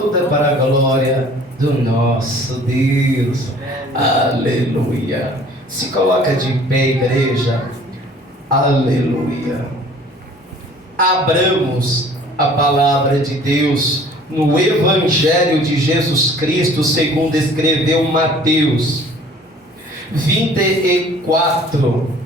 Tudo é para a glória do nosso Deus. Aleluia. Se coloca de pé, igreja. Aleluia. Abramos a palavra de Deus no Evangelho de Jesus Cristo, segundo escreveu Mateus 24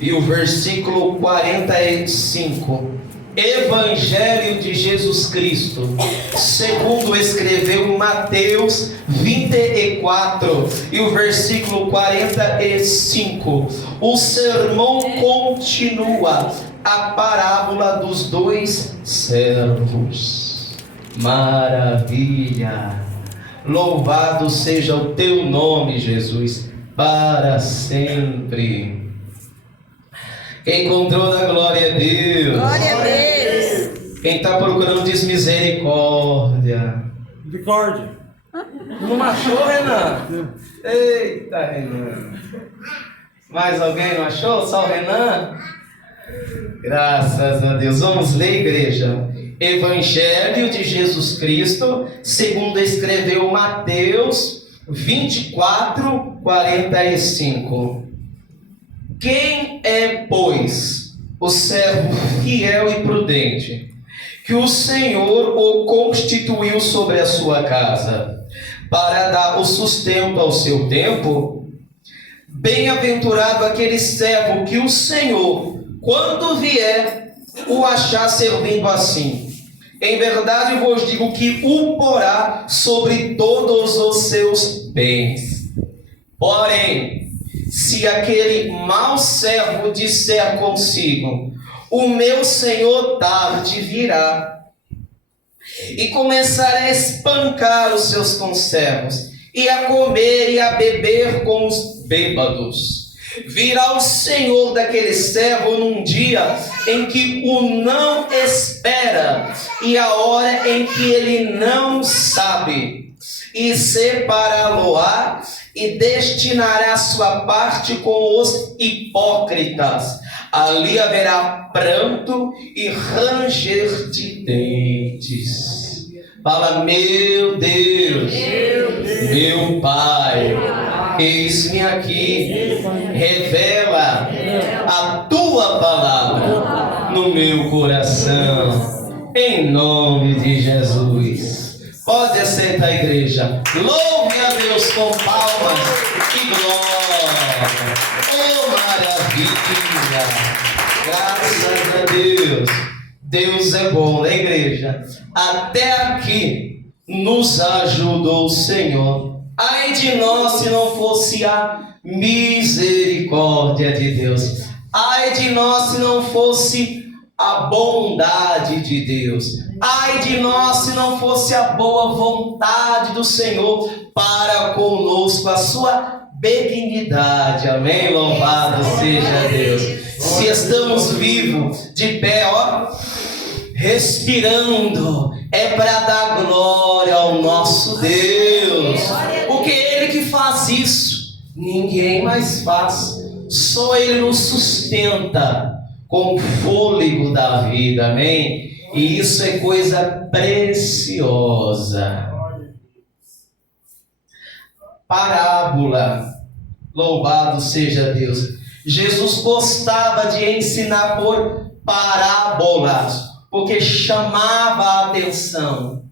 e o versículo 45. Evangelho de Jesus Cristo, segundo escreveu Mateus 24 e o versículo 45. O sermão continua, a parábola dos dois servos. Maravilha! Louvado seja o teu nome, Jesus, para sempre. Quem encontrou da glória a Deus. Glória a Deus. Quem está procurando diz misericórdia. Misericórdia. Não achou, Renan? Eita, Renan. Mais alguém não achou? Só o Renan? Graças a Deus. Vamos ler, igreja. Evangelho de Jesus Cristo, segundo escreveu Mateus 24, 45. Quem é, pois, o servo fiel e prudente, que o Senhor o constituiu sobre a sua casa, para dar o sustento ao seu tempo? Bem-aventurado aquele servo que o Senhor, quando vier, o achar servindo assim. Em verdade vos digo que o porá sobre todos os seus bens. Porém, se aquele mau servo disser consigo: o meu senhor tarde virá, e começar a espancar os seus conservos, e a comer e a beber com os bêbados, virá o senhor daquele servo num dia em que o não espera, e a hora em que ele não sabe, e separá-lo-á, e destinará sua parte com os hipócritas. Ali haverá pranto e ranger de dentes. Fala, meu Deus, meu Pai, eis-me aqui, revela a tua palavra no meu coração, em nome de Jesus. Pode aceitar, a igreja. Louve a Deus com palmas e glória. Oh, maravilha! Graças a Deus. Deus é bom, né, igreja? Até aqui nos ajudou o Senhor. Ai de nós se não fosse a misericórdia de Deus. Ai de nós se não fosse a bondade de Deus. Ai de nós se não fosse a boa vontade do Senhor para conosco, a sua benignidade. Amém? Louvado seja Deus. Se estamos vivos, de pé, ó, respirando, é para dar glória ao nosso Deus. Porque é Ele que faz isso, ninguém mais faz. Só Ele nos sustenta com o fôlego da vida, amém? E isso é coisa preciosa. Parábola, louvado seja Deus. Jesus gostava de ensinar por parábolas, porque chamava a atenção,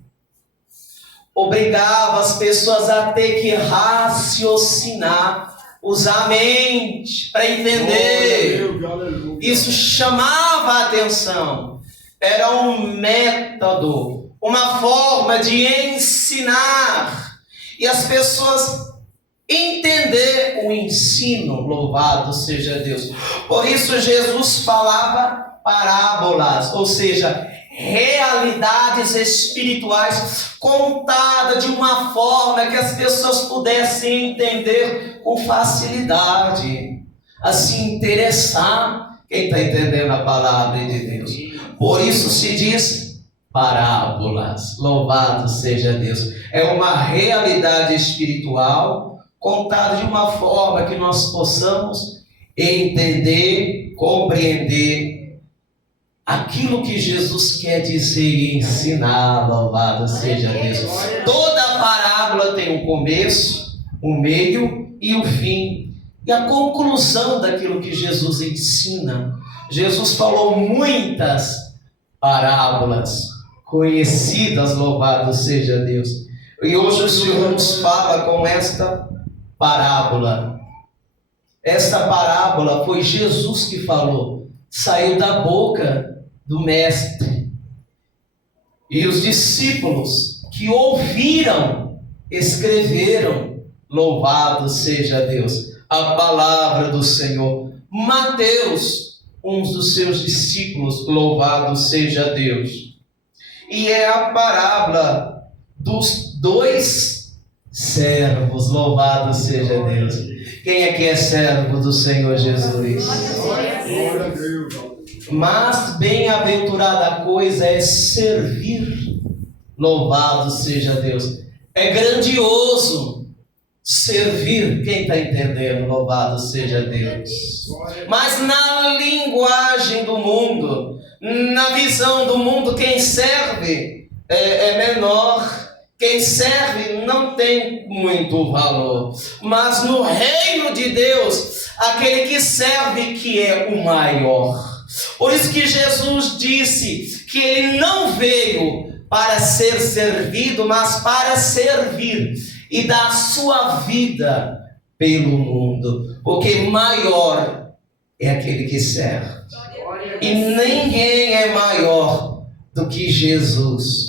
obrigava as pessoas a ter que raciocinar, usar a mente para entender. Isso chamava a atenção. Era um método, uma forma de ensinar e as pessoas entender o ensino. Louvado seja Deus. Por isso Jesus falava parábolas, ou seja, realidades espirituais contadas de uma forma que as pessoas pudessem entender com facilidade, a se interessar. Quem está entendendo a palavra de Deus? Por isso se diz parábolas. Louvado seja Deus. É uma realidade espiritual contada de uma forma que nós possamos entender, compreender aquilo que Jesus quer dizer e ensinar, louvado seja Deus. Toda parábola tem um começo, um meio e o fim. E a conclusão daquilo que Jesus ensina. Jesus falou muitas parábolas conhecidas, louvado seja Deus. E hoje o Senhor nos fala com esta parábola. Esta parábola foi Jesus que falou, saiu da boca do Mestre. E os discípulos que ouviram, escreveram, louvado seja Deus, a palavra do Senhor. Mateus, um dos seus discípulos, louvado seja Deus. E é a parábola dos dois servos, louvado seja Deus. Quem aqui é servo do Senhor Jesus? Glória a Deus. Mas bem-aventurada coisa é servir, louvado seja Deus. É grandioso servir, quem está entendendo? Louvado seja Deus. Mas na linguagem do mundo, na visão do mundo, quem serve é menor. Quem serve não tem muito valor. Mas no reino de Deus, aquele que serve que é o maior. Por isso que Jesus disse que ele não veio para ser servido, mas para servir e dar sua vida pelo mundo. Porque maior é aquele que serve. E ninguém é maior do que Jesus,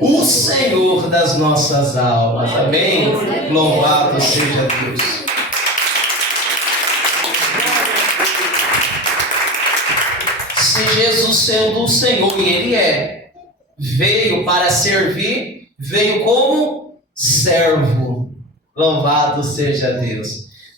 o Senhor das nossas almas. Amém? Louvado seja Deus. Se Jesus sendo o Senhor, e Ele veio para servir, veio como servo. Louvado seja Deus.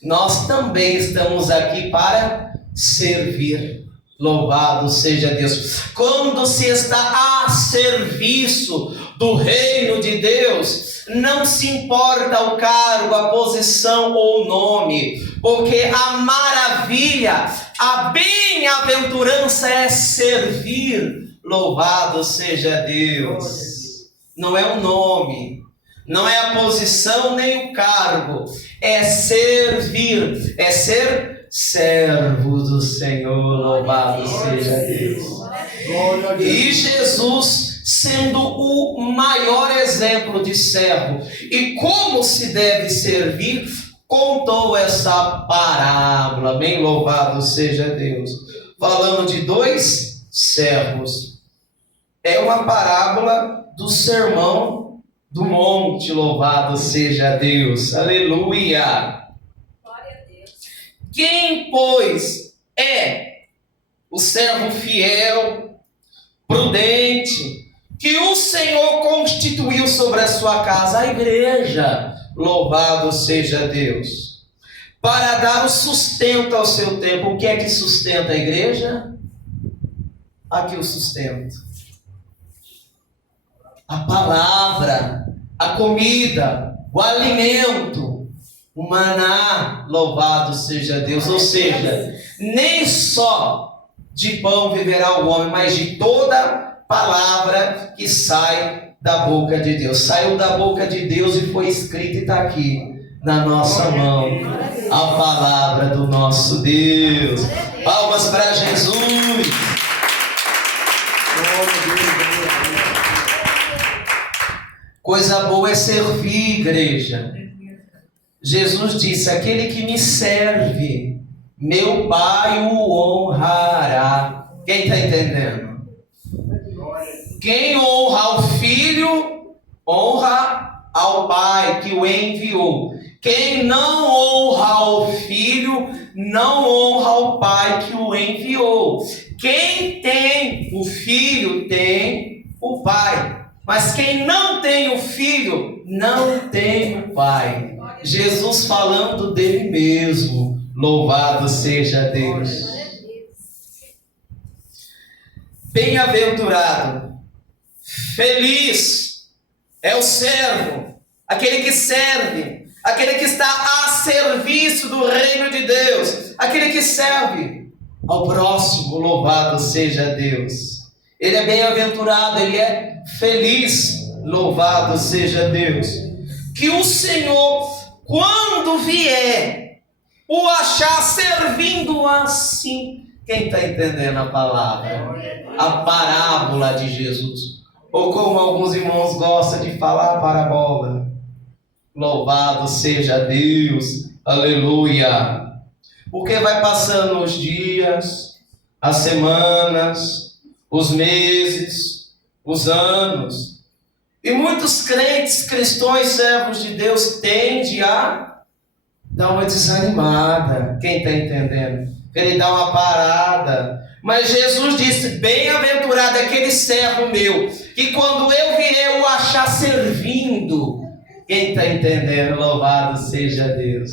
Nós também estamos aqui para servir. Louvado seja Deus. Quando se está a serviço do reino de Deus, não se importa o cargo, a posição ou o nome, porque a maravilha, a bem-aventurança é servir. Louvado seja Deus. Não é o nome, não é a posição nem o cargo, é servir, é ser servo do Senhor. Louvado seja Deus. E Jesus, sendo o maior exemplo de servo e como se deve servir, contou essa parábola. Bem louvado seja Deus. Falando de dois servos. É uma parábola do sermão do monte. Louvado seja Deus. Aleluia. Quem, pois, é o servo fiel, prudente, que o Senhor constituiu sobre a sua casa, a igreja, louvado seja Deus, para dar o sustento ao seu tempo. O que é que sustenta a igreja? Aqui o sustento. A palavra, a comida, o alimento, o maná, louvado seja Deus. Ou seja, nem só de pão viverá o homem, mas de toda palavra que sai da boca de Deus. Saiu da boca de Deus e foi escrita e está aqui na nossa mão. A palavra do nosso Deus. Palmas para Jesus. Coisa boa é servir, igreja. Jesus disse: aquele que me serve, meu Pai o honrará. Quem está entendendo? Quem honra ao Filho, honra ao Pai que o enviou. Quem não honra ao Filho, não honra ao Pai que o enviou. Quem tem o Filho, tem o Pai. Mas quem não tem o Filho, não tem o Pai. Jesus falando dele mesmo. Louvado seja Deus. Bem-aventurado, feliz é o servo, aquele que serve, aquele que está a serviço do reino de Deus, aquele que serve ao próximo. Louvado seja Deus. ele é bem-aventurado, ele é feliz, louvado seja Deus. Que o Senhor, quando vier, o achar servindo assim. Quem está entendendo a palavra? A parábola de Jesus. Ou como alguns irmãos gostam de falar, a parabola. Louvado seja Deus, aleluia. Porque vai passando os dias, as semanas, os meses, os anos. E muitos crentes, cristãos, servos de Deus tendem a dar uma desanimada. Quem está entendendo? Querer dar uma parada. Mas Jesus disse: bem-aventurado é aquele servo meu, que quando eu vier o achar servindo. Quem está entendendo? Louvado seja Deus.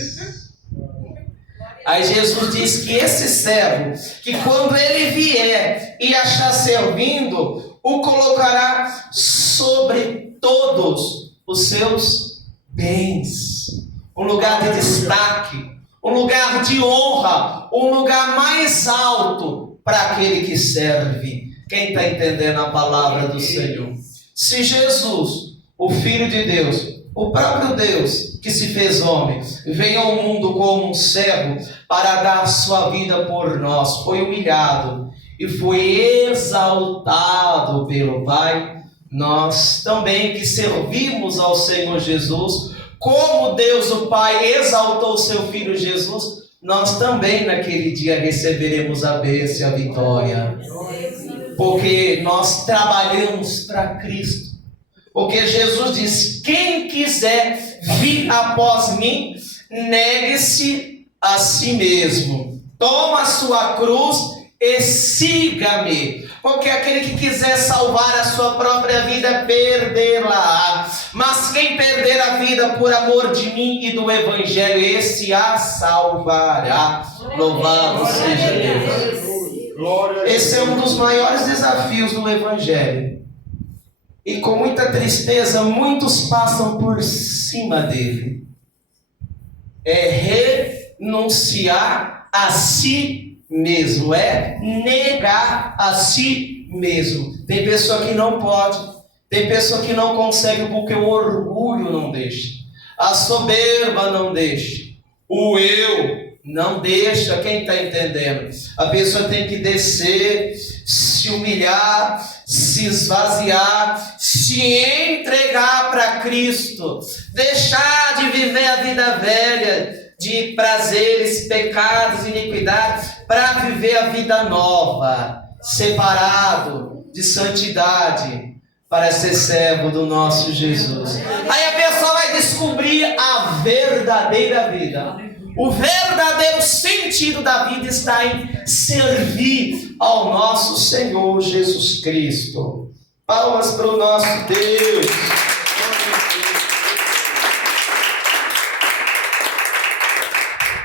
Aí Jesus diz que esse servo, que quando ele vier e achar servindo, o colocará sobre todos os seus bens. Um lugar de destaque, um lugar de honra, um lugar mais alto para aquele que serve. Quem está entendendo a palavra do Senhor? Se Jesus, o Filho de Deus, o próprio Deus que se fez homem, veio ao mundo como um servo para dar sua vida por nós, foi humilhado e foi exaltado pelo Pai, nós também que servimos ao Senhor Jesus, como Deus o Pai exaltou o seu Filho Jesus, nós também naquele dia receberemos a bênção e a vitória, porque nós trabalhamos para Cristo. Porque Jesus disse: quem quiser vir após mim, negue-se a si mesmo, toma a sua cruz e siga-me. Porque aquele que quiser salvar a sua própria vida, perdê-la. Mas quem perder a vida por amor de mim e do Evangelho, esse a salvará. Louvado seja Deus. Esse é um dos maiores desafios do Evangelho. E com muita tristeza, muitos passam por cima dele. É renunciar a si mesmo, é negar a si mesmo. Tem pessoa que não pode, tem pessoa que não consegue porque o orgulho não deixa, a soberba não deixa, o eu não deixa. Quem está entendendo? A pessoa tem que descer, se humilhar, se esvaziar, se entregar para Cristo, deixar de viver a vida velha, de prazeres, pecados, iniquidades, para viver a vida nova, separado de santidade, para ser servo do nosso Jesus. Aí a pessoa vai descobrir a verdadeira vida. O verdadeiro sentido da vida está em servir ao nosso Senhor Jesus Cristo. Palmas para o nosso Deus.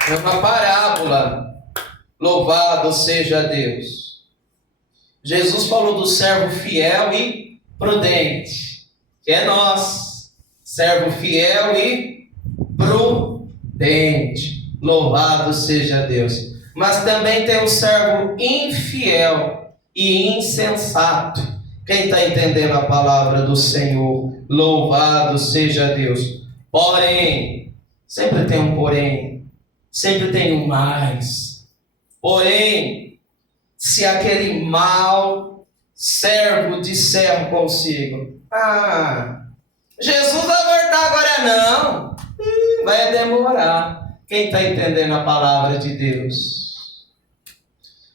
É uma parábola. Louvado seja Deus. Jesus falou do servo fiel e prudente, que é nós. Servo fiel e prudente. Louvado seja Deus. Mas também tem um servo infiel e insensato. Quem está entendendo a palavra do Senhor? Louvado seja Deus. Porém, sempre tem um porém, sempre tem um mais. Porém, se aquele mau servo disser consigo: Jesus vai voltar agora não, vai demorar. Quem está entendendo a palavra de Deus?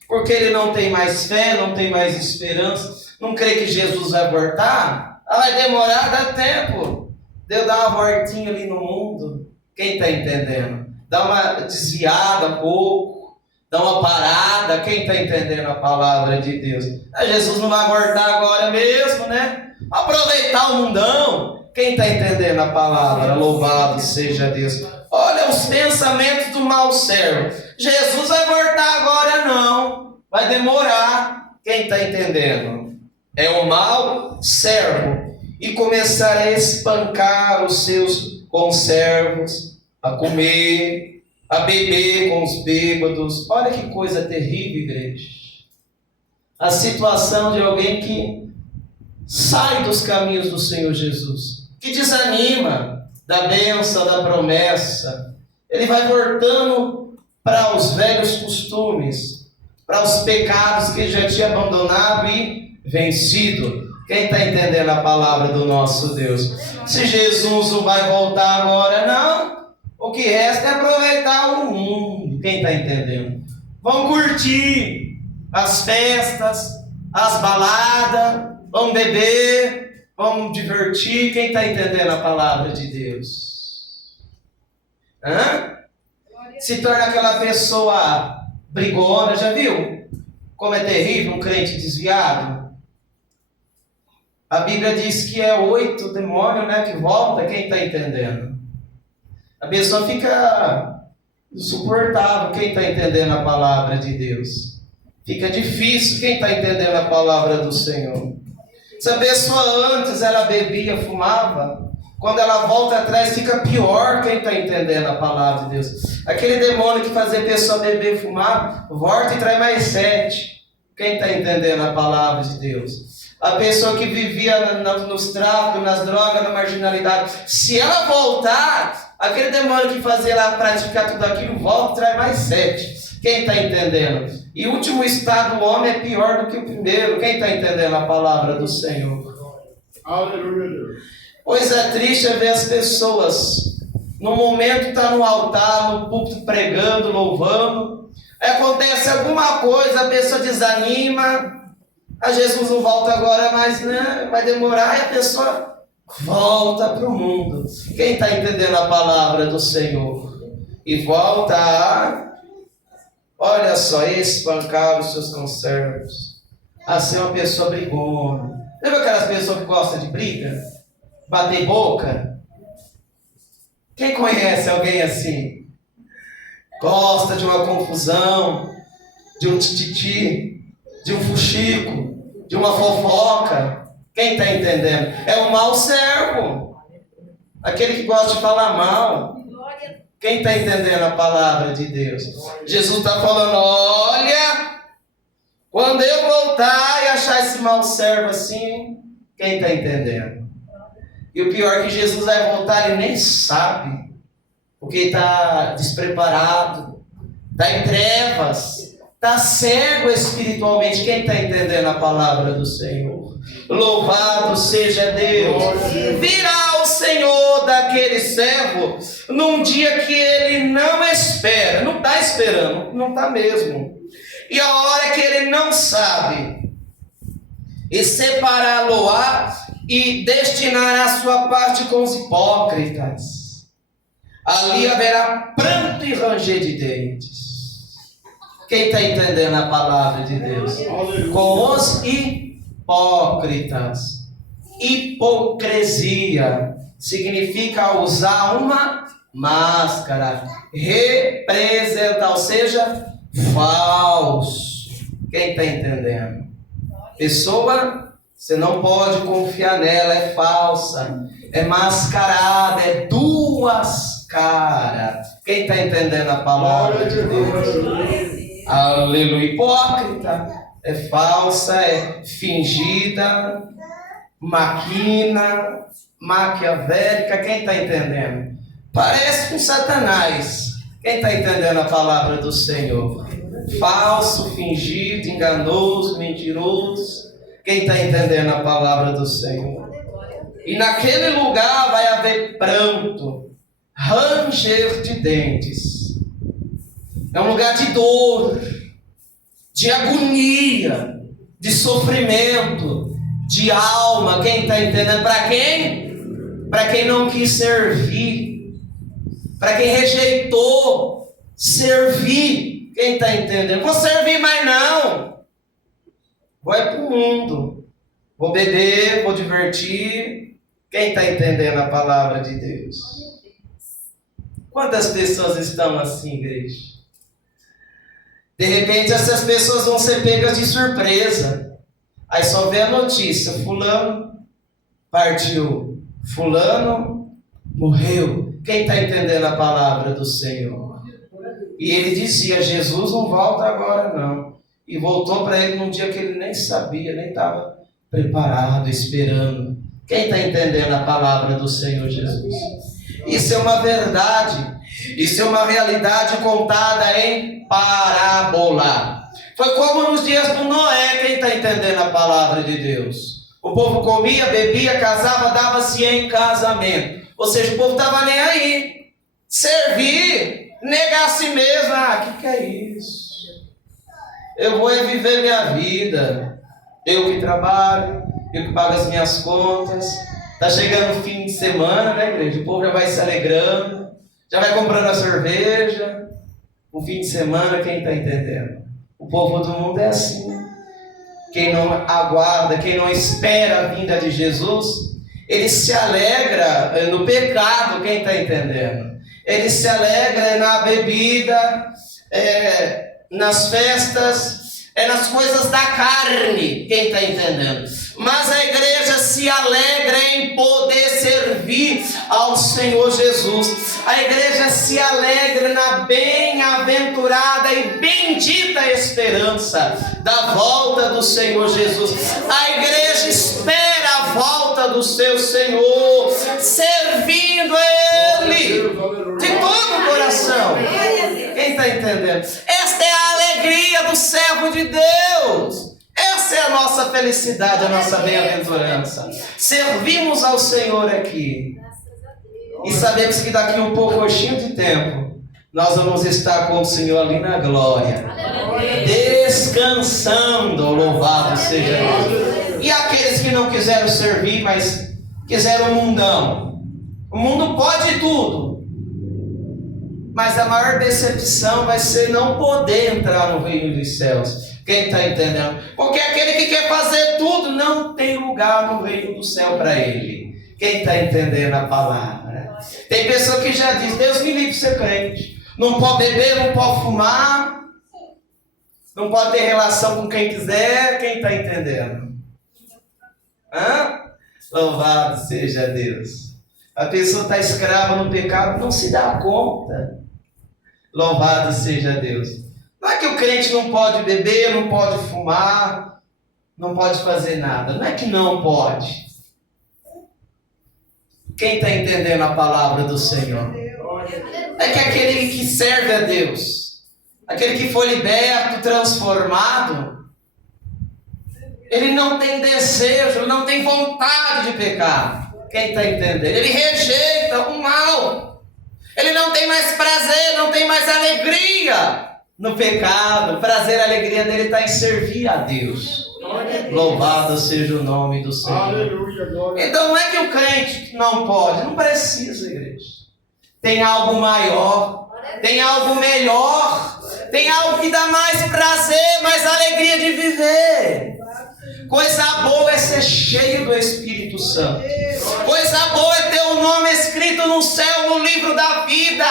Porque ele não tem mais fé, não tem mais esperança, não crê que Jesus vai voltar? Vai demorar, dá tempo. Deus dá uma voltinha ali no mundo. Quem está entendendo? Dá uma desviada um pouco, dá uma parada. Quem está entendendo a palavra de Deus? Jesus não vai voltar agora mesmo, né? Aproveitar o mundão. Quem está entendendo a palavra? Louvado seja Deus. Olha os pensamentos do mau servo. Jesus vai voltar agora não, vai demorar. Quem está entendendo? É o mau servo. E começar a espancar os seus conservos, a comer, a beber com os bêbados. Olha que coisa terrível, igreja. a situação de alguém que sai dos caminhos do Senhor Jesus, que desanima da bênção, da promessa. Ele vai voltando para os velhos costumes, para os pecados que ele já tinha abandonado e vencido. Quem está entendendo a palavra do nosso Deus? Se Jesus não vai voltar agora, não, o que resta é aproveitar o mundo. Quem está entendendo? Vamos curtir as festas, as baladas, vamos beber, vamos divertir. Quem está entendendo a palavra de Deus? Se torna aquela pessoa brigona, já viu? Como é terrível um crente desviado. A Bíblia diz que é 8 demônios, né, que volta. Quem está entendendo? A pessoa fica insuportável. Quem está entendendo a palavra de Deus? Fica difícil. Quem está entendendo a palavra do Senhor? Se a pessoa antes ela bebia, fumava, quando ela volta atrás fica pior. Quem está entendendo a palavra de Deus? Aquele demônio que fazia a pessoa beber e fumar, volta e traz mais 7. Quem está entendendo a palavra de Deus? A pessoa que vivia nos tráficos, nas drogas, na marginalidade, se ela voltar, aquele demônio que fazia ela praticar tudo aquilo, volta e traz mais 7. Quem está entendendo? E o último estado do homem é pior do que o primeiro. Quem está entendendo a palavra do Senhor? Aleluia. Pois é triste ver as pessoas, no momento está no altar, no púlpito pregando, louvando, acontece alguma coisa, a pessoa desanima. Jesus não volta agora, mas né, vai demorar, e a pessoa volta para o mundo. Quem está entendendo a palavra do Senhor? E volta a, olha só, espancar os seus conservos, a ser uma pessoa brigona. Lembra aquelas pessoas que gostam de briga? Bater boca? Quem conhece alguém assim? Gosta de uma confusão, de um tititi, de um fuxico, de uma fofoca. Quem está entendendo? É um mau servo. Aquele que gosta de falar mal. Quem está entendendo a palavra de Deus? Jesus está falando, olha, quando eu voltar e achar esse mau servo assim, quem está entendendo? E o pior é que Jesus vai voltar, ele nem sabe, porque está despreparado, está em trevas, está cego espiritualmente. Quem está entendendo a palavra do Senhor? Louvado seja Deus. Virá o Senhor daquele servo num dia que ele não espera, não está esperando, não está mesmo. E a hora que ele não sabe, e separá-lo-á e destinará a sua parte com os hipócritas. Ali haverá pranto e ranger de dentes. Quem está entendendo a palavra de Deus? Com os hipócritas. Hipocrisia significa usar uma máscara, representar, ou seja, falso. Quem está entendendo? Pessoa, você não pode confiar nela, é falsa, é mascarada, é duas caras. Quem está entendendo a palavra de Deus? Aleluia. Hipócrita é falsa, é fingida, maquina, maquiavélica. Quem está entendendo? Parece com Satanás. Quem está entendendo a palavra do Senhor? Falso, fingido, enganoso, mentiroso. Quem está entendendo a palavra do Senhor? E naquele lugar vai haver pranto, ranger de dentes. É um lugar de dor, de agonia, de sofrimento, de alma. Quem está entendendo? Para quem? Para quem não quis servir, para quem rejeitou servir. Quem está entendendo? Vou servir, mas não. Vou para o mundo. Vou beber, vou divertir. Quem está entendendo a palavra de Deus? Quantas pessoas estão assim, igreja? De repente essas pessoas vão ser pegas de surpresa. Aí só vê a notícia, fulano partiu, fulano morreu. Quem está entendendo a palavra do Senhor? E ele dizia, Jesus não volta agora não. e voltou para ele num dia que ele nem sabia, nem estava preparado, esperando. Quem está entendendo a palavra do Senhor Jesus? Isso é uma verdade, isso é uma realidade contada em parábola. Foi como nos dias do Noé. Quem está entendendo a palavra de Deus? O povo comia, bebia, casava, dava-se em casamento. Ou seja, o povo estava nem aí. Servir, negar a si mesmo. Que é isso? Eu vou viver minha vida. Eu que trabalho, eu que pago as minhas contas. Está chegando o fim de semana, né, igreja? O povo já vai se alegrando, já vai comprando a cerveja. O fim de semana, quem está entendendo? O povo do mundo é assim. Quem não aguarda, quem não espera a vinda de Jesus, ele se alegra no pecado. Quem está entendendo? Ele se alegra na bebida, nas festas, nas coisas da carne. Quem está entendendo? Mas a igreja se alegra em poder servir ao Senhor Jesus. A igreja se alegra na bem-aventurada e bendita esperança da volta do Senhor Jesus. A igreja espera a volta do seu Senhor, servindo a Ele de todo o coração. Quem está entendendo? Esta é a alegria do servo de Deus. Essa é a nossa felicidade, a nossa bem-aventurança. Servimos ao Senhor aqui. E sabemos que daqui um pouquinho de tempo, nós vamos estar com o Senhor ali na glória. Descansando, louvado seja Deus. E aqueles que não quiseram servir, mas quiseram o mundão. O mundo pode tudo. Mas a maior decepção vai ser não poder entrar no reino dos céus. Quem está entendendo? Porque aquele que quer fazer tudo não tem lugar no reino do céu para ele. Quem está entendendo a palavra? Tem pessoa que já diz: Deus me livre de ser crente. Não pode beber, não pode fumar, não pode ter relação com quem quiser. Quem está entendendo? Louvado seja Deus. A pessoa está escrava no pecado, não se dá conta. Louvado seja Deus. Não é que o crente não pode beber, não pode fumar, não pode fazer nada. Não é que não pode. Quem está entendendo a palavra do Senhor? É que aquele que serve a Deus, aquele que foi liberto, transformado, ele não tem desejo, ele não tem vontade de pecar. Quem está entendendo? Ele rejeita o mal. Ele não tem mais prazer, não tem mais alegria no pecado. O prazer, a alegria dele está em servir a Deus. Louvado seja o nome do Senhor. Então não é que o crente não pode, não precisa, igreja. Tem algo maior, tem algo melhor, tem algo que dá mais prazer, mais alegria de viver. Coisa boa é ser cheio do Espírito Santo. Coisa boa é ter o nome escrito no céu, no livro da vida.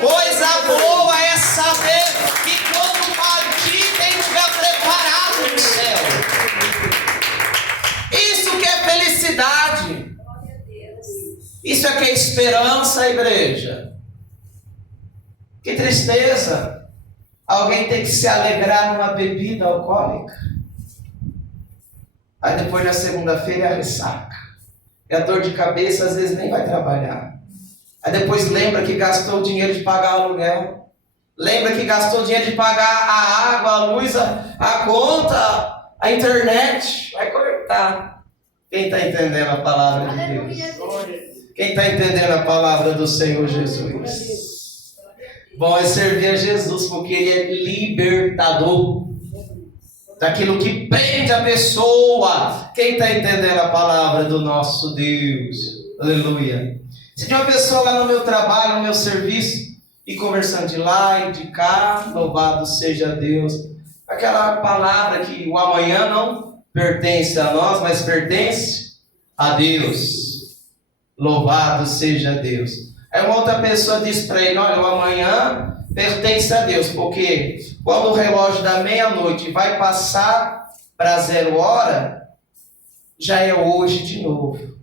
Coisa boa é saber que quando partir tem lugar preparado no céu. Isso que é felicidade. Isso é que é esperança, igreja. Que tristeza. Alguém tem que se alegrar numa bebida alcoólica. Aí depois na segunda-feira é a ressaca. E a dor de cabeça às vezes nem vai trabalhar. Aí depois lembra que gastou o dinheiro de pagar o aluguel. Lembra que gastou o dinheiro de pagar a água, a luz, a conta, a internet. Vai cortar. Quem está entendendo a palavra de Deus? Quem está entendendo a palavra do Senhor Jesus? Bom é servir a Jesus, porque Ele é libertador daquilo que prende a pessoa. Quem está entendendo a palavra do nosso Deus? Aleluia. Se tem uma pessoa lá no meu trabalho, no meu serviço, e conversando de lá e de cá, louvado seja Deus. Aquela palavra que o amanhã não pertence a nós, mas pertence a Deus. Louvado seja Deus. Aí uma outra pessoa diz para ele: olha, o amanhã pertence a Deus, porque quando o relógio da meia-noite vai passar para 0 hora, já é hoje de novo.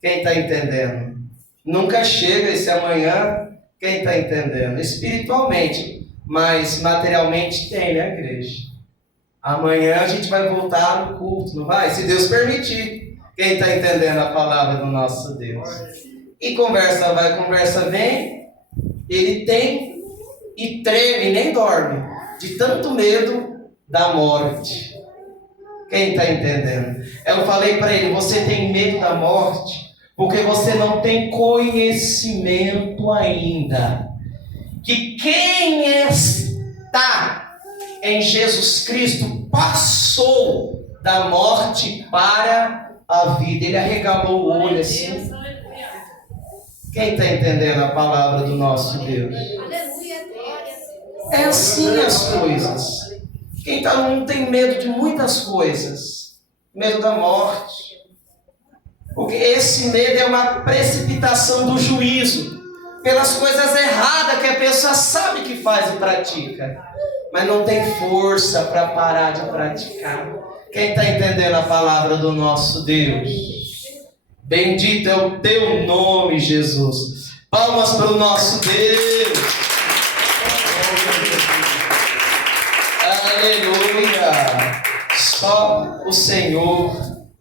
Quem está entendendo? Nunca chega esse amanhã. Quem está entendendo? Espiritualmente, mas materialmente tem, né, igreja? Amanhã a gente vai voltar no culto, não vai? Se Deus permitir. Quem está entendendo a palavra do nosso Deus? E conversa vai, conversa vem. Ele tem e treme, nem dorme, de tanto medo da morte. Quem está entendendo? Eu falei para ele, você tem medo da morte porque você não tem conhecimento ainda que quem está em Jesus Cristo passou da morte para a vida. Ele arregalou o olho assim. Quem está entendendo a palavra do nosso Deus? É assim as coisas. Quem não tem medo de muitas coisas, medo da morte, porque esse medo é uma precipitação do juízo pelas coisas erradas que a pessoa sabe que faz e pratica, mas não tem força para parar de praticar. Quem está entendendo a palavra do nosso Deus? Bendito é o teu nome, Jesus. Palmas para o nosso Deus. Aleluia. Só o Senhor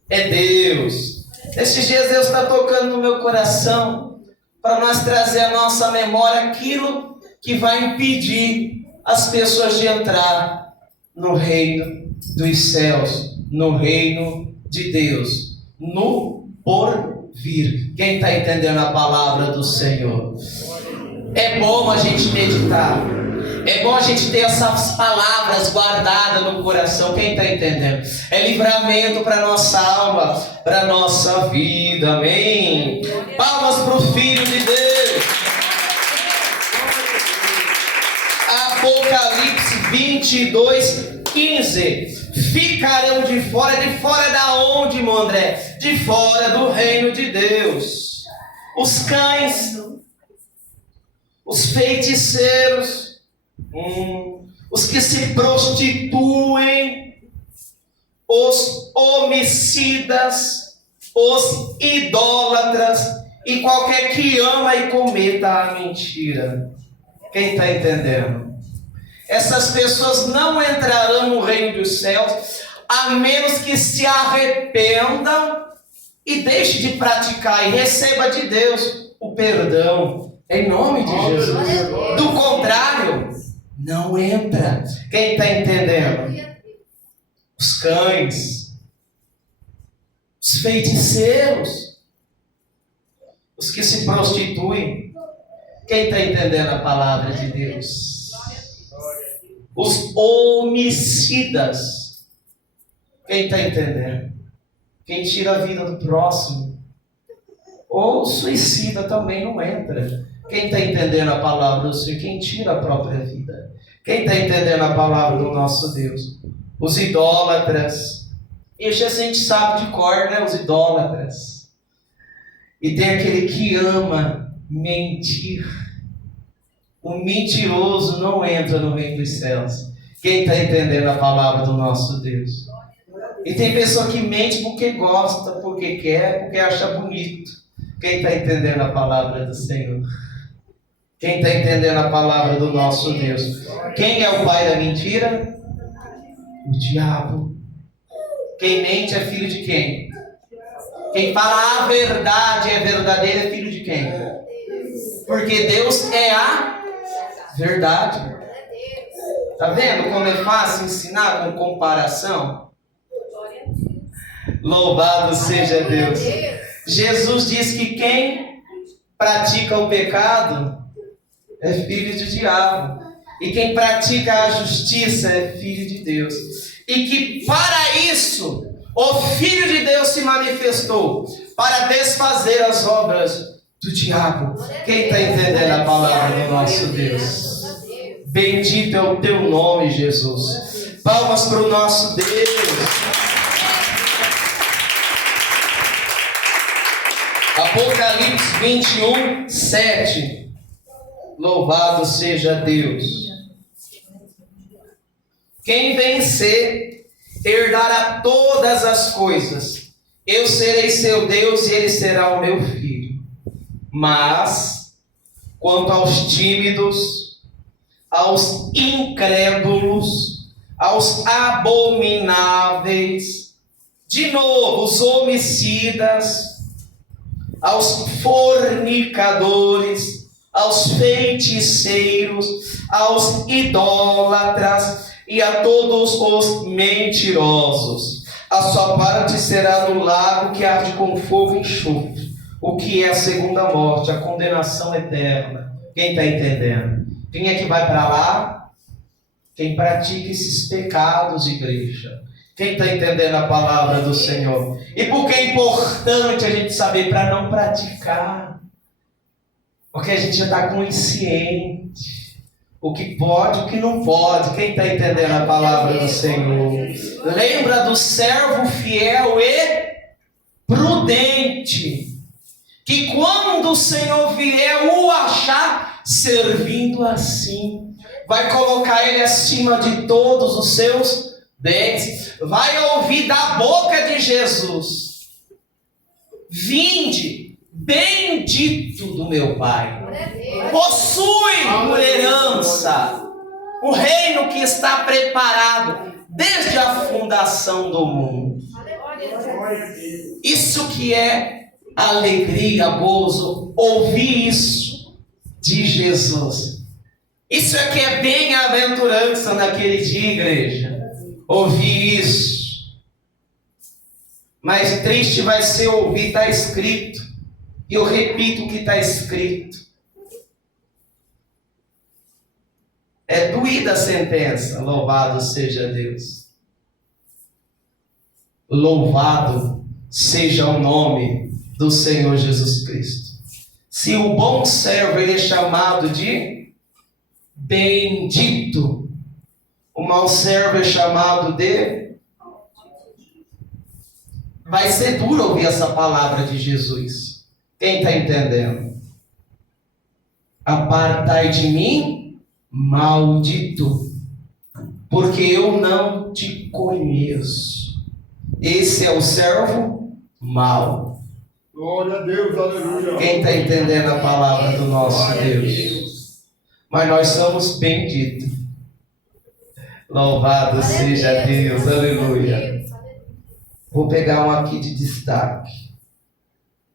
é Deus. Esses dias Deus está tocando no meu coração para nós trazer à nossa memória aquilo que vai impedir as pessoas de entrar no reino dos céus, no reino de Deus, no porvir. Quem está entendendo a palavra do Senhor? É bom a gente meditar. É bom a gente ter essas palavras guardadas no coração. Quem está entendendo? É livramento para nossa alma, para nossa vida. Amém? Palmas para o Filho de Deus. Apocalipse 22:15. Ficarão de fora da onde, meu André? De fora do reino de Deus. Os cães, os feiticeiros, os que se prostituem, os homicidas, os idólatras e qualquer que ama e cometa a mentira. Quem está entendendo? Essas pessoas não entrarão no reino dos céus, a menos que se arrependam e deixem de praticar e receba de Deus o perdão, em nome de Jesus. Do contrário, não entra. Quem está entendendo? Os cães, os feiticeiros, os que se prostituem. Quem está entendendo a palavra de Deus? Os homicidas. Quem está entendendo? Quem tira a vida do próximo. Ou suicida também não entra. Quem está entendendo a palavra do Senhor? Quem tira a própria vida. Quem está entendendo a palavra do nosso Deus? Os idólatras. Isso a gente sabe de cor, né? Os idólatras. E tem aquele que ama mentir. O mentiroso não entra no reino dos céus. Quem está entendendo a palavra do nosso Deus? E tem pessoa que mente porque gosta, porque quer, porque acha bonito. Quem está entendendo a palavra do Senhor? Quem está entendendo a palavra do nosso Deus? Quem é o pai da mentira? O diabo. Quem mente é filho de quem? Quem fala a verdade é verdadeiro é filho de quem? Porque Deus é a verdade. Tá vendo como é fácil ensinar com comparação? Louvado seja Deus. Jesus diz que quem pratica o pecado é filho do diabo. E quem pratica a justiça é filho de Deus. E que para isso o Filho de Deus se manifestou, para desfazer as obras do diabo. Quem está entendendo a palavra do nosso Deus? Bendito é o teu nome, Jesus. Palmas para o nosso Deus. Apocalipse 21:7. Louvado seja Deus. Quem vencer herdará todas as coisas. Eu serei seu Deus e ele será o meu filho. Mas quanto aos tímidos, aos incrédulos, aos abomináveis, de novo, os homicidas, aos fornicadores, aos feiticeiros, aos idólatras e a todos os mentirosos. A sua parte será no lago que arde com fogo e enxofre. O que é a segunda morte? A condenação eterna. Quem está entendendo? Quem é que vai para lá? Quem pratica esses pecados, igreja. Quem está entendendo a palavra do Senhor? E por que é importante a gente saber para não praticar? Porque a gente já está consciente. O que pode, o que não pode. Quem está entendendo a palavra do Senhor? Lembra do servo fiel e prudente, que quando o Senhor vier o achar servindo assim, vai colocar ele acima de todos os seus bens, vai ouvir da boca de Jesus: vinde, bendito do meu Pai, possui por herança o reino que está preparado desde a fundação do mundo. Isso que é alegria, gozo, ouvir isso de Jesus. Isso é que é bem-aventurança naquele dia, igreja. Ouvir isso. Mas triste vai ser ouvir, está escrito. E eu repito o que está escrito. É doída a sentença. Louvado seja Deus. Louvado seja o nome do Senhor Jesus Cristo. Se o bom servo ele é chamado de bendito, o mau servo é chamado de... Vai ser duro ouvir essa palavra de Jesus. Quem está entendendo? Apartai de mim, maldito, porque eu não te conheço. Esse é o servo mau. Glória a Deus, aleluia. Quem está entendendo a palavra do nosso Deus? Mas nós somos benditos. Louvado seja Deus, aleluia. Vou pegar um aqui de destaque.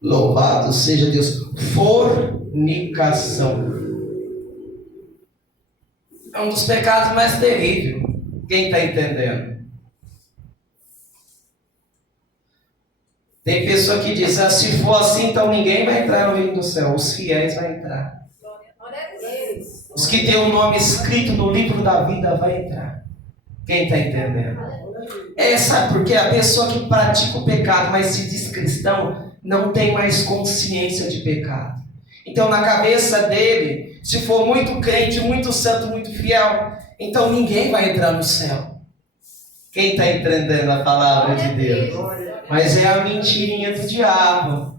Louvado seja Deus. Fornicação. É um dos pecados mais terríveis. Quem está entendendo? Tem pessoa que diz, se for assim, então ninguém vai entrar no reino do céu. Os fiéis vão entrar. Os que têm o nome escrito no livro da vida vão entrar. Quem está entendendo? Sabe por quê? A pessoa que pratica o pecado, mas se diz cristão, não tem mais consciência de pecado. Então na cabeça dele, se for muito crente, muito santo, muito fiel, então ninguém vai entrar no céu. Quem está entendendo a palavra de Deus? Mas é a mentirinha do diabo.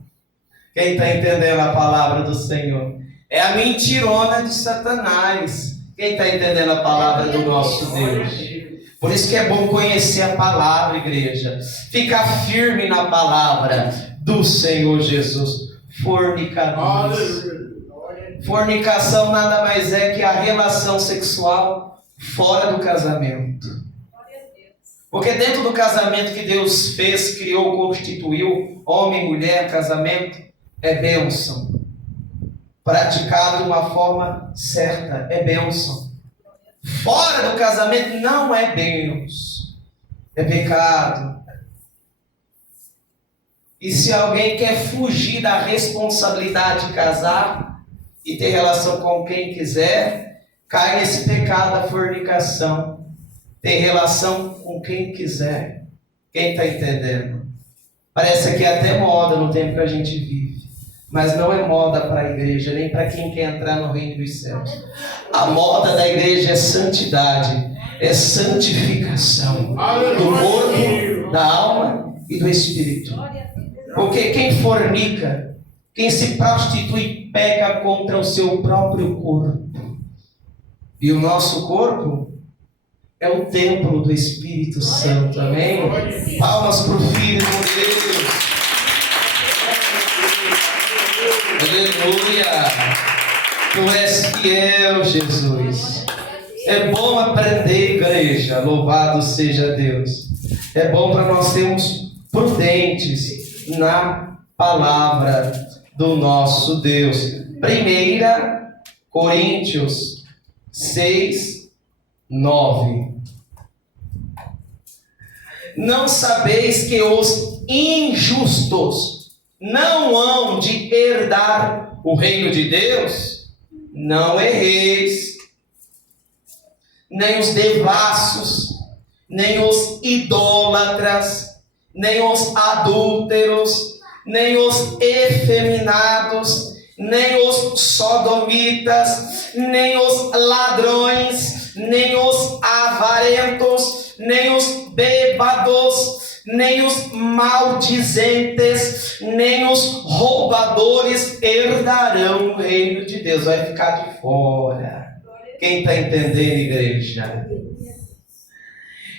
Quem está entendendo a palavra do Senhor? É a mentirona de Satanás. Quem está entendendo a palavra do nosso Deus? Por isso que é bom conhecer a palavra, igreja. Ficar firme na palavra do Senhor Jesus. Fornicadores. Fornicação nada mais é que a relação sexual fora do casamento. Porque dentro do casamento que Deus fez, criou, constituiu, homem, mulher, casamento, é bênção. Praticado de uma forma certa, é bênção. Fora do casamento não é bênção, é pecado. E se alguém quer fugir da responsabilidade de casar e ter relação com quem quiser, cai nesse pecado da fornicação. Ter relação com quem quiser. Quem está entendendo? Parece que é até moda no tempo que a gente vive. Mas não é moda para a igreja, nem para quem quer entrar no reino dos céus. A moda da igreja é santidade, é santificação do corpo, da alma e do espírito. Porque quem fornica, quem se prostitui, peca contra o seu próprio corpo. E o nosso corpo é o templo do Espírito Santo, amém? Palmas para o Filho de Deus. Aleluia. Tu és fiel, Jesus. É bom aprender, igreja. Louvado seja Deus. É bom para nós sermos prudentes na palavra do nosso Deus. 1 Coríntios 6, 9. Não sabeis que os injustos não hão de herdar o reino de Deus? Não erreis. Nem os devassos, nem os idólatras, nem os adúlteros, nem os efeminados, nem os sodomitas, nem os ladrões, nem os avarentos, nem os bêbados, nem os maldizentes, nem os roubadores herdarão o reino de Deus. Vai ficar de fora. Quem está entendendo, igreja?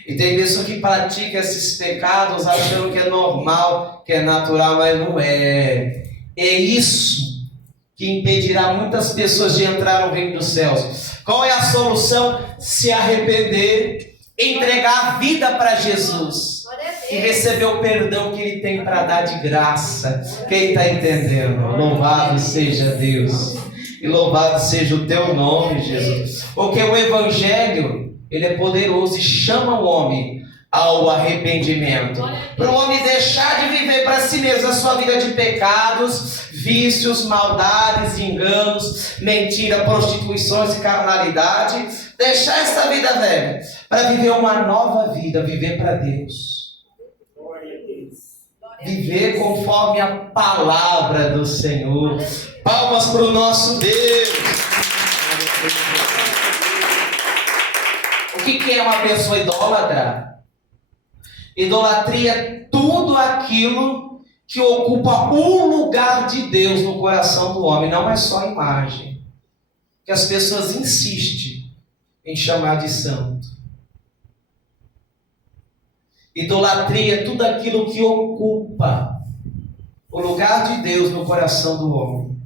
E tem pessoa que pratica esses pecados achando que é normal, que é natural, mas não é. É isso que impedirá muitas pessoas de entrar no reino dos céus. Qual é a solução? Se arrepender, entregar a vida para Jesus e receber o perdão que Ele tem para dar de graça. Quem está entendendo? Louvado seja Deus. E louvado seja o teu nome, Jesus. Porque o Evangelho, ele é poderoso e chama o homem ao arrependimento. Para o homem deixar de viver para si mesmo a sua vida de pecados, vícios, maldades, enganos, mentira, prostituições e carnalidade. Deixar essa vida velha para viver uma nova vida, viver para Deus. Viver conforme a palavra do Senhor. Palmas para o nosso Deus. O que é uma pessoa idólatra? Idolatria é tudo aquilo que ocupa um lugar de Deus no coração do homem. Não é só a imagem. Que as pessoas insistem em chamar de santo. Idolatria é tudo aquilo que ocupa o lugar de Deus no coração do homem.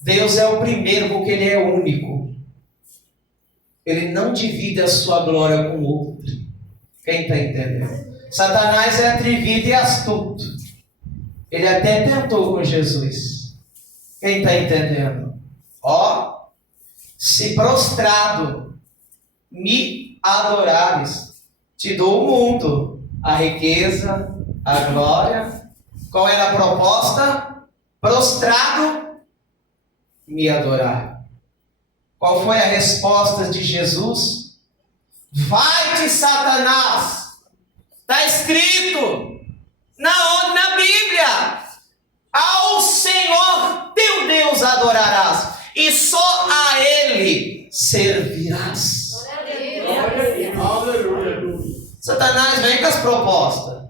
Deus é o primeiro porque Ele é único. Ele não divide a sua glória com outro. Quem está entendendo? Satanás é atrevido e astuto. Ele até tentou com Jesus. Quem está entendendo? Ó, se prostrado me adorares, te dou o mundo, a riqueza, a glória. Qual era a proposta? Prostrado me adorar. Qual foi a resposta de Jesus? Vai-te, Satanás! Está escrito na Bíblia: ao Senhor teu Deus adorarás e só a Ele servirás. Satanás vem com as propostas.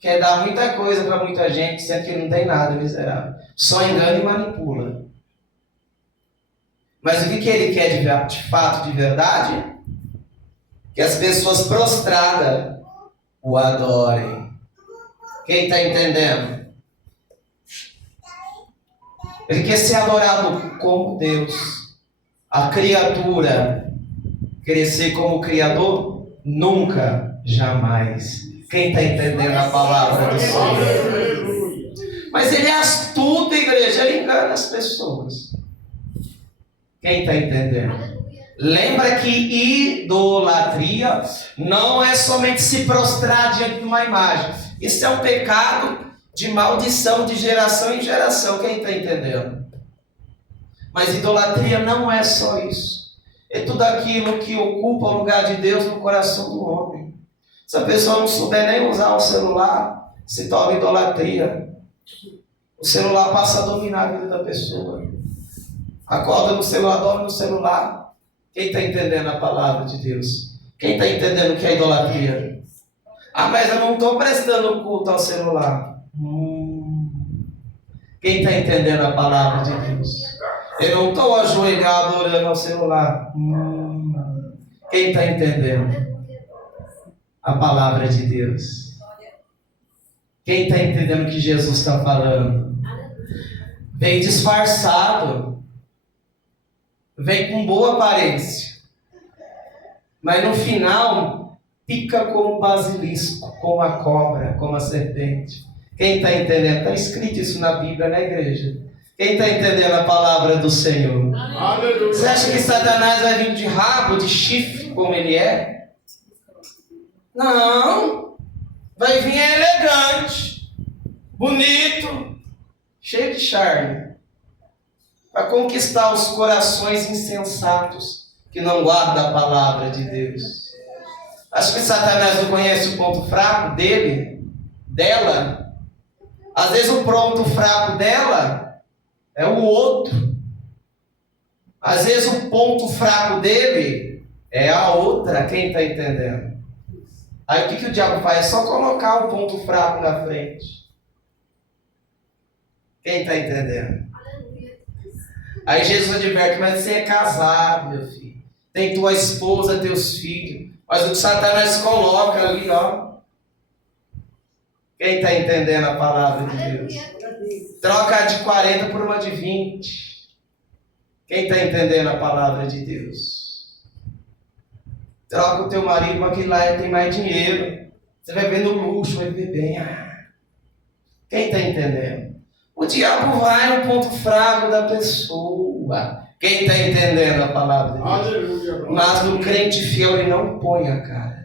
Quer dar muita coisa para muita gente, sendo que não tem nada, miserável. Só engana e manipula. Mas o que ele quer de fato, de verdade? Que as pessoas prostradas o adorem. Quem está entendendo? Ele quer ser adorado como Deus. A criatura crescer como Criador? Nunca, jamais. Quem está entendendo a palavra do Senhor? Mas ele é astuto, igreja. Ele engana as pessoas. Quem está entendendo? Lembra que idolatria não é somente se prostrar diante de uma imagem. Isso é um pecado de maldição de geração em geração. Quem está entendendo? Mas idolatria não é só isso. É tudo aquilo que ocupa o lugar de Deus no coração do homem. Se a pessoa não souber nem usar um celular, se torna idolatria. O celular passa a dominar a vida da pessoa. Acorda no celular, dorme no celular. Quem está entendendo a palavra de Deus? Quem está entendendo o que é idolatria? Ah, mas eu não estou prestando culto ao celular. Quem está entendendo a palavra de Deus? Eu não estou ajoelhado orando ao celular. Quem está entendendo a palavra de Deus? Quem está entendendo o que Jesus está falando? Bem disfarçado. vem com boa aparência, mas no final pica como o basilisco, como a cobra, como a serpente. Quem está entendendo? Está escrito isso na Bíblia, na igreja. Quem está entendendo a palavra do Senhor? Aleluia. Você acha que Satanás vai vir de rabo, de chifre, como ele é? Não. Vai vir elegante, bonito, cheio de charme, para conquistar os corações insensatos que não guardam a palavra de Deus. Acho que Satanás não conhece o ponto fraco dela. Às vezes o ponto fraco dela é o outro. Às vezes o ponto fraco dele é a outra. Quem está entendendo? Aí o que o diabo faz? É só colocar o ponto fraco na frente. Quem está entendendo? Aí Jesus adverte, mas você é casado, meu filho. Tem tua esposa, teus filhos. Mas o que Satanás coloca ali, ó. Quem está entendendo a palavra de Deus? Troca a de 40 por uma de 20. Quem está entendendo a palavra de Deus? Troca o teu marido, mas aquele lá tem mais dinheiro. Você vai ver no luxo, vai viver bem. Quem está entendendo? O diabo vai no ponto fraco da pessoa. Quem está entendendo a palavra de Deus? Aleluia. Mas no crente fiel ele não põe a cara.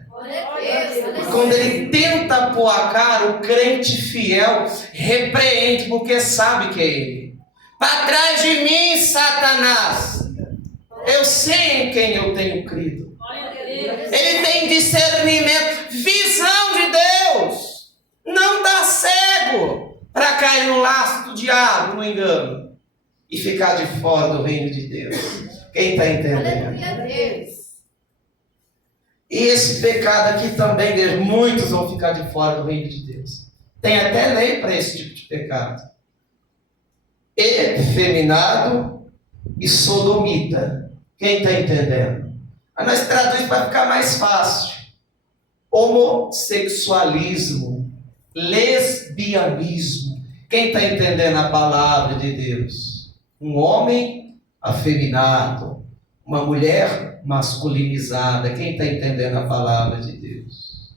Quando ele tenta pôr a cara, o crente fiel repreende, porque sabe que é ele. Para trás de mim, Satanás. Eu sei em quem eu tenho crido. Ele tem discernimento, visão de Deus. Não dá cego para cair no laço do diabo, no engano, e ficar de fora do reino de Deus. Quem está entendendo? E esse pecado aqui também, igreja, muitos vão ficar de fora do reino de Deus. Tem até lei para esse tipo de pecado. Efeminado e sodomita. Quem está entendendo? Aí nós traduzimos para ficar mais fácil. Homossexualismo, lesbianismo. Quem está entendendo a palavra de Deus? Um homem afeminado, uma mulher masculinizada. Quem está entendendo a palavra de Deus?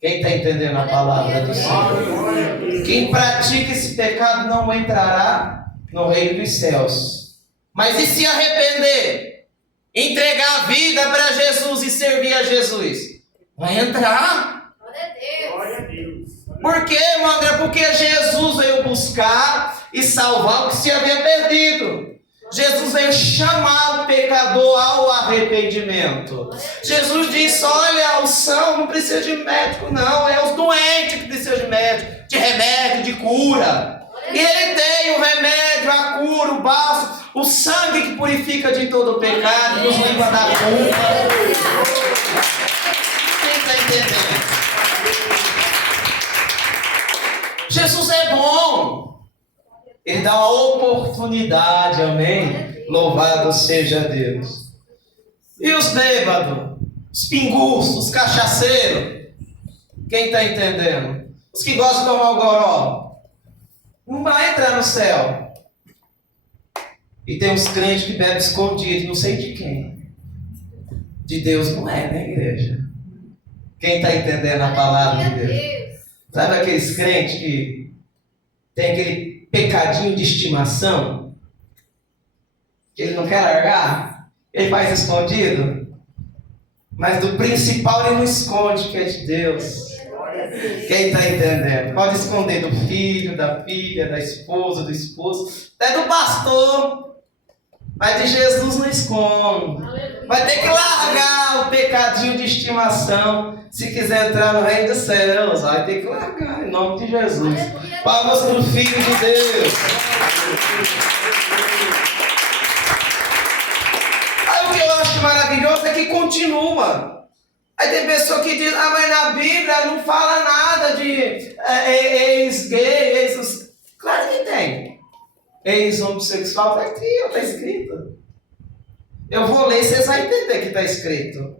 Quem está entendendo a palavra do Senhor? Quem pratica esse pecado não entrará no reino dos céus. Mas e se arrepender? Entregar a vida para Jesus e servir a Jesus? Vai entrar. Glória a Deus. Por quê, irmão André? Porque Jesus veio buscar e salvar o que se havia perdido. Jesus veio chamar o pecador ao arrependimento. Jesus disse, olha, o são não precisa de médico não, é os doentes que precisam de médico, de remédio, de cura. E ele tem o remédio, a cura, o bálsamo, o sangue que purifica de todo o pecado, nos limpa da culpa. Quem está entendendo? Jesus é bom. Ele dá uma oportunidade, amém? Louvado seja Deus. E os bêbados, os pingus, os cachaceiros, quem está entendendo? Os que gostam de tomar o goró, não vai entrar no céu. E tem uns crentes que bebem escondido, não sei de quem. De Deus não é, né, igreja? Quem está entendendo a palavra de Deus? Sabe aqueles crentes que tem aquele pecadinho de estimação, que ele não quer largar, ele faz escondido, mas do principal ele não esconde, que é de Deus. Quem está entendendo? Pode esconder do filho, da filha, da esposa, do esposo, até do pastor, mas de Jesus não esconde. Vai ter que largar o pecadinho de estimação se quiser entrar no reino dos céus. Vai ter que largar em nome de Jesus. Palmas para o Filho de Deus. Aí o que eu acho maravilhoso é que continua. Aí tem pessoa que diz, mas na Bíblia não fala nada de ex-gay, ex... Claro que tem. Ex-homossexual, está aqui, está escrito. Eu vou ler e vocês vão entender que está escrito.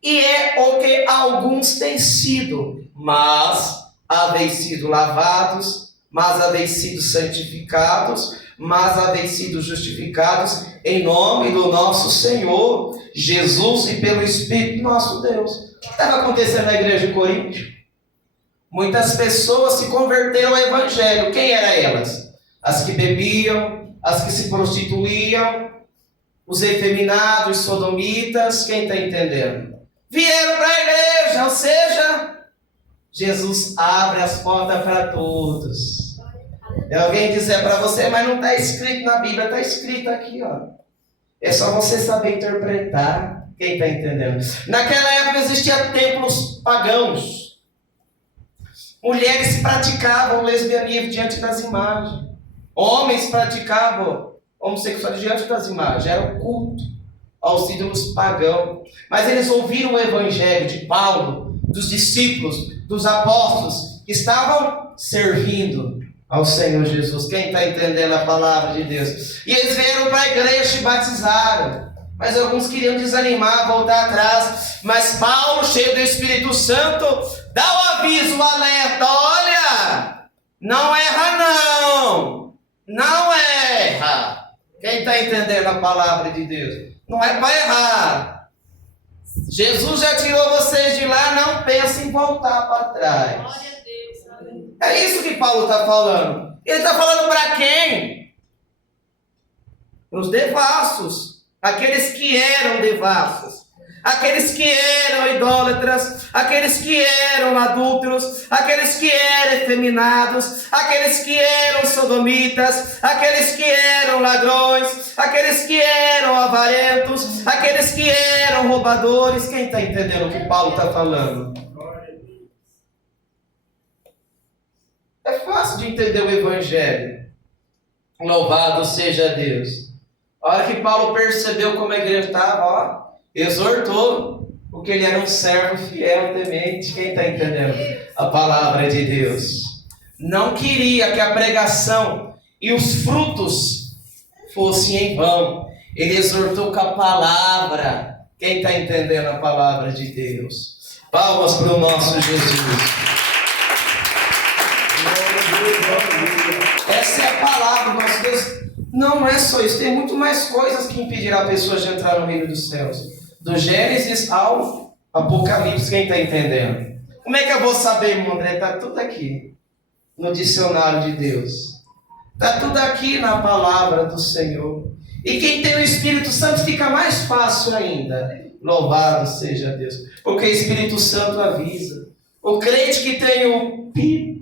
E é o que alguns têm sido, mas haveis sido lavados, mas haveis sido santificados, mas haveis sido justificados em nome do nosso Senhor Jesus e pelo Espírito nosso Deus. O que estava acontecendo na igreja de Corinto? Muitas pessoas se converteram ao Evangelho. Quem eram elas? As que bebiam, as que se prostituíam, os efeminados, os sodomitas. Quem está entendendo? Vieram para a igreja, ou seja, Jesus abre as portas para todos. E alguém dizer para você, mas não está escrito na Bíblia, está escrito aqui, ó. É só você saber interpretar. Quem está entendendo? Naquela época existiam templos pagãos. Mulheres praticavam lesbianismo diante das imagens. Homens praticavam homossexualismo diante das imagens. Era o culto aos ídolos pagãos. Mas eles ouviram o evangelho de Paulo, dos discípulos, dos apóstolos, que estavam servindo ao Senhor Jesus. Quem está entendendo a palavra de Deus? E eles vieram para a igreja e batizaram. Mas alguns queriam desanimar, voltar atrás. Mas Paulo, cheio do Espírito Santo, dá o aviso, o alerta. Olha, não erra não. Não erra. Quem está entendendo a palavra de Deus? Não é para errar. Jesus já tirou vocês de lá, não pense em voltar para trás. É isso que Paulo está falando. Ele está falando para quem? Para os devassos. Aqueles que eram devassos, aqueles que eram idólatras, aqueles que eram adúlteros, aqueles que eram efeminados, aqueles que eram sodomitas, aqueles que eram ladrões, aqueles que eram avarentos, aqueles que eram roubadores. Quem está entendendo o que Paulo está falando? É fácil de entender o Evangelho. Louvado seja Deus. A hora que Paulo percebeu como a igreja estava, ó, exortou, porque ele era um servo fiel, temente. Quem está entendendo a palavra de Deus? Não queria que a pregação e os frutos fossem em vão. Ele exortou com a palavra. Quem está entendendo a palavra de Deus? Palmas para o nosso Jesus. Essa é a palavra do nosso Deus. Não é só isso, tem muito mais coisas que impedirão pessoas de entrar no reino dos céus. Do Gênesis ao Apocalipse, quem está entendendo? Como é que eu vou saber, irmão André? Está tudo aqui, no dicionário de Deus. Está tudo aqui na palavra do Senhor. E quem tem o Espírito Santo fica mais fácil ainda. Louvado seja Deus. Porque o Espírito Santo avisa. O crente que tem o pi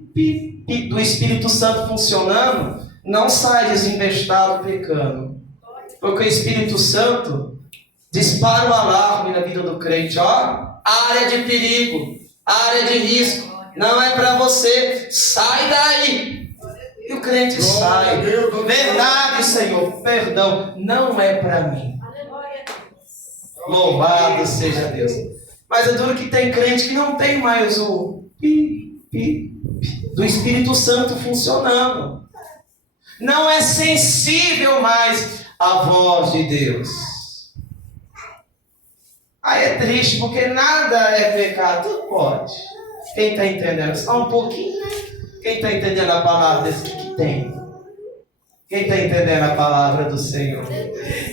do Espírito Santo funcionando, não sai desinvestado pecando. Porque o Espírito Santo dispara o alarme na vida do crente. Ó, área de perigo, área de risco. Não é para você. Sai daí. E o crente sai. Verdade, Senhor. Perdão. Não é para mim. Louvado seja Deus. Mas é duro que tem crente que não tem mais o pi do Espírito Santo funcionando. Não é sensível mais à voz de Deus. Aí é triste, porque nada é pecado, tudo pode. Quem está entendendo? Só um pouquinho, né? Quem está entendendo a palavra desse que tem? Quem está entendendo a palavra do Senhor?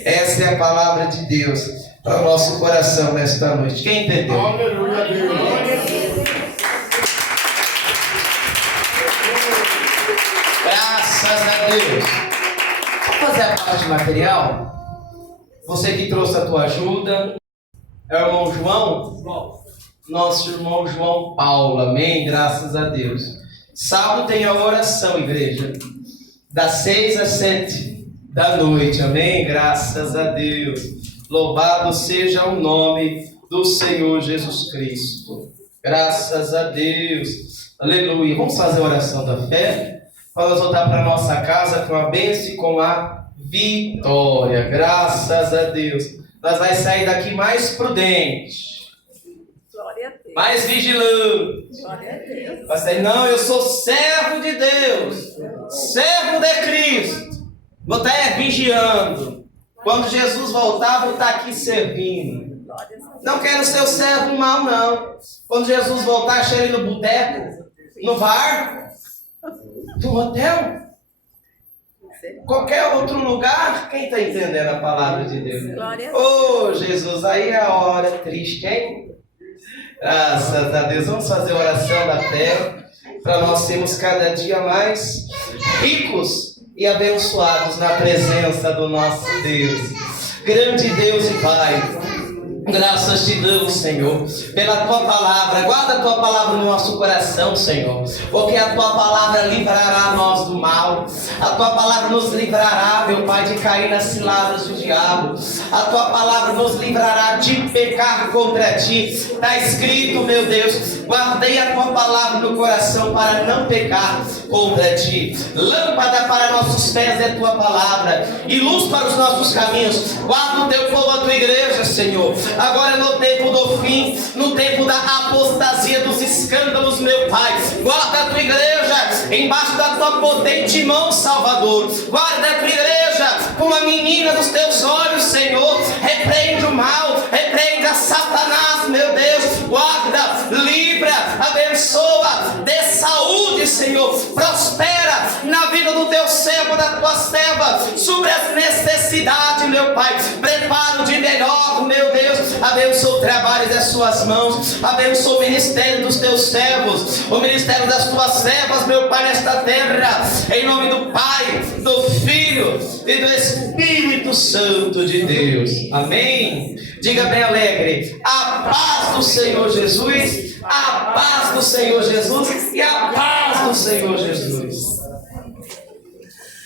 Essa é a palavra de Deus para o nosso coração nesta noite. Quem entendeu? Aleluia a Deus. Graças a Deus. Vamos fazer a parte material? Você que trouxe a tua ajuda. É o irmão João? Nosso irmão João Paulo. Amém? Graças a Deus. Sábado tem a oração, igreja. Das 6 às 7 da noite. Amém? Graças a Deus. Louvado seja o nome do Senhor Jesus Cristo. Graças a Deus. Aleluia. Vamos fazer a oração da fé? Vamos voltar para a nossa casa com a bênção e com a vitória. Graças a Deus. Nós vamos sair daqui mais prudente. Glória a Deus. Mais vigilante. Glória a Deus. Vai sair, não, eu sou servo de Deus. Servo de Cristo. Vou estar vigiando. Quando Jesus voltar, vou estar aqui servindo. Não quero ser o servo mau, não. Quando Jesus voltar, cheio no boteco, no bar. Do hotel? Qualquer outro lugar? Quem está entendendo a palavra de Deus? Glória a Oh, Jesus, aí é a hora triste, hein? Graças a Deus. Vamos fazer a oração da fé para nós sermos cada dia mais ricos e abençoados na presença do nosso Deus. Grande Deus e Pai, graças te damos, Senhor, pela tua palavra. Guarda a tua palavra no nosso coração, Senhor, porque a tua palavra livrará nós do mal. A tua palavra nos livrará, meu Pai, de cair nas ciladas do diabo. A tua palavra nos livrará de pecar contra ti. Está escrito, meu Deus, guardei a tua palavra no coração para não pecar contra ti. Lâmpada para nossos pés é a tua palavra e luz para os nossos caminhos. Guarda o teu povo, a tua igreja, Senhor. Agora no tempo do fim, no tempo da apostasia, dos escândalos, meu Pai, guarda a tua igreja embaixo da tua potente mão, Salvador. Guarda a tua igreja como a menina dos teus olhos, Senhor. Repreende o mal, repreende a Satanás, meu Deus. Guarda, livra, abençoa, dê saúde, Senhor. Prospera na vida do teu servo, da tua serva, sobre as necessidades, meu Pai. Prepara o de melhor, meu Deus. Abençoa o trabalho das suas mãos. Abençoa o ministério dos teus servos, o ministério das tuas servas, meu Pai, nesta terra. Em nome do Pai, do Filho e do Espírito Santo de Deus. Amém. Diga bem alegre: a paz do Senhor Jesus, a paz do Senhor Jesus e a paz do Senhor Jesus.